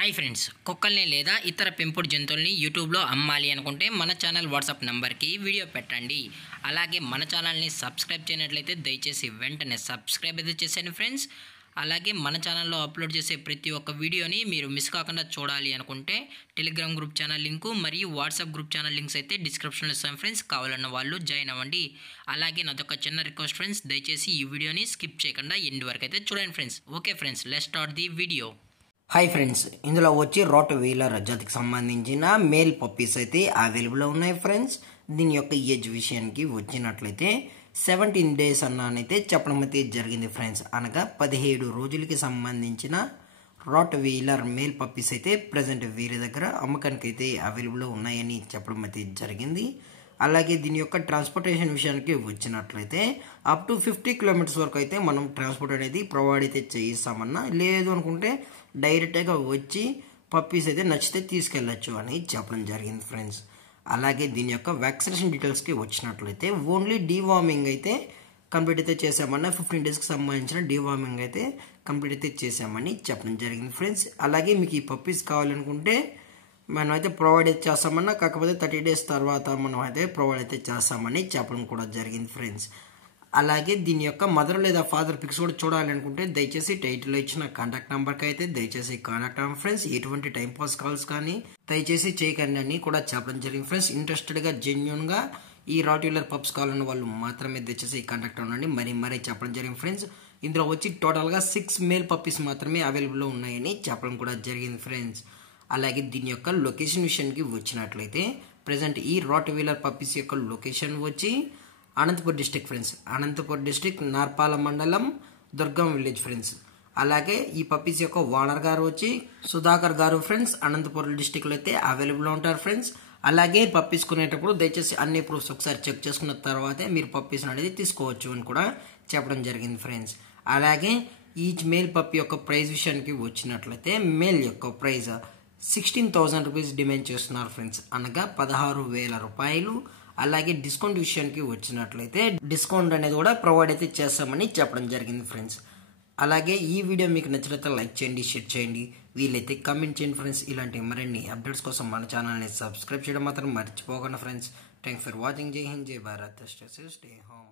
Hi friends, కుక్కల్ని లేదా ఇతర పెంపుడు జంతువుల్ని యూట్యూబ్లో అమ్మాలి అనుకుంటే మన ఛానల్ వాట్సాప్ నెంబర్కి వీడియో పెట్టండి. అలాగే మన ఛానల్ని సబ్స్క్రైబ్ చేయనట్లయితే దయచేసి వెంటనే సబ్స్క్రైబ్ అయితే చేసేయండి ఫ్రెండ్స్. అలాగే మన ఛానల్లో అప్లోడ్ చేసే ప్రతి ఒక్క వీడియోని మీరు మిస్ కాకుండా చూడాలి అనుకుంటే టెలిగ్రామ్ గ్రూప్ ఛానల్ లింకు మరియు వాట్సాప్ గ్రూప్ ఛానల్ లింక్స్ అయితే డిస్క్రిప్షన్లో ఇస్తాను ఫ్రెండ్స్. కావాలన్న వాళ్ళు జాయిన్ అవ్వండి. అలాగే నాదొక చిన్న రిక్వెస్ట్ ఫ్రెండ్స్, దయచేసి ఈ వీడియోని స్కిప్ చేయకుండా ఎండ్ వరకు అయితే చూడండి friends. Okay friends, let's start the video. Hi friends, ఇందులో వచ్చి రాట్ వీలర్ జాతికి సంబంధించిన మేల్ పప్పీస్ అయితే అవైలబుల్ ఉన్నాయి ఫ్రెండ్స్. దీని యొక్క ఏజ్ విషయానికి వచ్చినట్లయితే 17 days అన్నానైతే చెప్పడం అయితే జరిగింది ఫ్రెండ్స్. అనగా 17 రోజులకి సంబంధించిన రాట్ వీలర్ మేల్ పప్పీస్ అయితే ప్రజెంట్ వీరి దగ్గర అమ్మకానికి అయితే అవైలబుల్ ఉన్నాయని చెప్పడం అయితే జరిగింది. అలాగే దీని యొక్క ట్రాన్స్పోర్టేషన్ విషయానికి వచ్చినట్లయితే అప్ టు 50 kilometers వరకు అయితే మనం ట్రాన్స్పోర్ట్ అనేది ప్రొవైడ్ అయితే చేయిస్తామన్నా, లేదు అనుకుంటే డైరెక్ట్గా వచ్చి పప్పీస్ అయితే నచ్చితే తీసుకెళ్ళచ్చు అని చెప్పడం జరిగింది ఫ్రెండ్స్. అలాగే దీని యొక్క వ్యాక్సినేషన్ డీటెయిల్స్కి వచ్చినట్లయితే ఓన్లీ డీవార్మింగ్ అయితే కంప్లీట్ అయితే చేసామన్నా, 15 daysకి సంబంధించిన డీవార్మింగ్ అయితే కంప్లీట్ అయితే చేసామని చెప్పడం జరిగింది ఫ్రెండ్స్. అలాగే మీకు ఈ పప్పీస్ కావాలనుకుంటే మనం అయితే ప్రొవైడ్ అయితే చేస్తామన్నా, కాకపోతే 30 days తర్వాత మనం అయితే ప్రొవైడ్ అయితే చేస్తామని చెప్పడం కూడా జరిగింది ఫ్రెండ్స్. అలాగే దీని యొక్క మదర్ లేదా ఫాదర్ పిక్స్ కూడా చూడాలనుకుంటే దయచేసి టైటిల్లో ఇచ్చిన కాంటాక్ట్ నెంబర్కి అయితే దయచేసి కాంటాక్ట్ అవ్వండి ఫ్రెండ్స్. ఎటువంటి టైంపాస్ కాల్స్ కానీ దయచేసి చేయకండి అని కూడా చెప్పడం జరిగింది ఫ్రెండ్స్. ఇంట్రెస్టెడ్గా జెన్యున్గా ఈ రాట్ వీలర్ పప్స్ కావాలన్న వాళ్ళు మాత్రమే దయచేసి కాంటాక్ట్ అవ్వండి మరీ చెప్పడం జరిగింది ఫ్రెండ్స్. ఇందులో వచ్చి టోటల్గా 6 మేల్ పప్పీస్ మాత్రమే అవైలబుల్లో ఉన్నాయని చెప్పడం కూడా జరిగింది ఫ్రెండ్స్. అలాగే దీని యొక్క లొకేషన్ విషయానికి వచ్చినట్లయితే ప్రజెంట్ ఈ రాట్ వీలర్ పప్పీస్ యొక్క లొకేషన్ వచ్చి Anantapur district friends. Anantapur district Narpala మండలం దుర్గం విలేజ్ ఫ్రెండ్స్. అలాగే ఈ పప్పీస్ యొక్క ఓనర్ గారు వచ్చి సుధాకర్ గారు ఫ్రెండ్స్. అనంతపూర్ డిస్టిక్లో అయితే అవైలబుల్ ఉంటారు ఫ్రెండ్స్. అలాగే పప్పీస్ కొనేటప్పుడు దయచేసి అన్ని ప్రూఫ్స్ ఒకసారి చెక్ చేసుకున్న తర్వాతే మీరు పప్పీస్ అనేది తీసుకోవచ్చు అని కూడా చెప్పడం జరిగింది ఫ్రెండ్స్. అలాగే ఈచ్ మేల్ పప్పీ యొక్క ప్రైస్ విషయానికి వచ్చినట్లయితే మేల్ యొక్క ప్రైస్ 16,000 రూపీస్ డిమాండ్ చేస్తున్నారు ఫ్రెండ్స్, అనగా 16,000 రూపాయలు. అలాగే డిస్కౌంట్ విషయానికి వచ్చినట్లయితే డిస్కౌంట్ అనేది కూడా ప్రొవైడ్ అయితే చేస్తామని చెప్పడం జరిగింది ఫ్రెండ్స్. అలాగే ఈ వీడియో మీకు నచ్చినట్లయితే లైక్ చేయండి, షేర్ చేయండి, వీలైతే కామెంట్ చేయండి ఫ్రెండ్స్. ఇలాంటి మరిన్ని అప్డేట్స్ కోసం మన ఛానల్ని సబ్స్క్రైబ్ చేయడం మాత్రం మర్చిపోకండి ఫ్రెండ్స్. Thanks for watching. జై హింద్, జై భారత్, స్టే హోమ్.